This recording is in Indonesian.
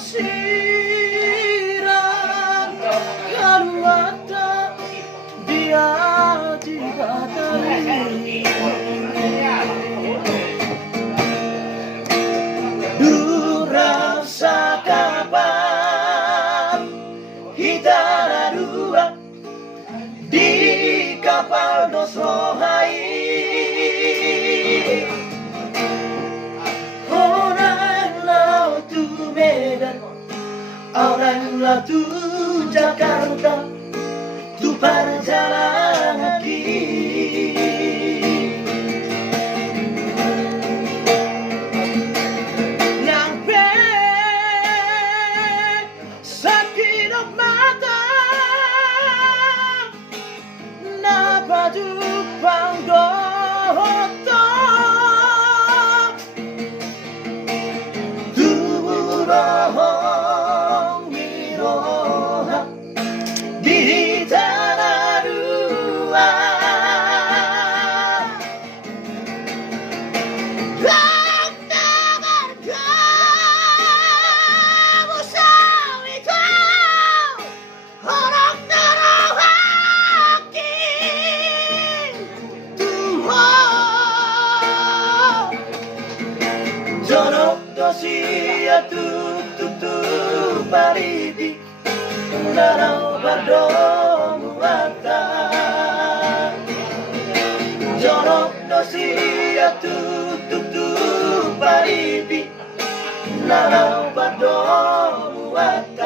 siram alu mata dia dibatasi. Rasa kapan kita dua di kapal Dosrohai. Oranglah tu Medan, oranglah tu Jakarta, tu perjalanan kaki. Baju pangdoto Tuburohong miroha di tanah dua. Jono dosia tu pariti Narau bardomu mata. Jono dosia tu pariti Narau bardomu mata.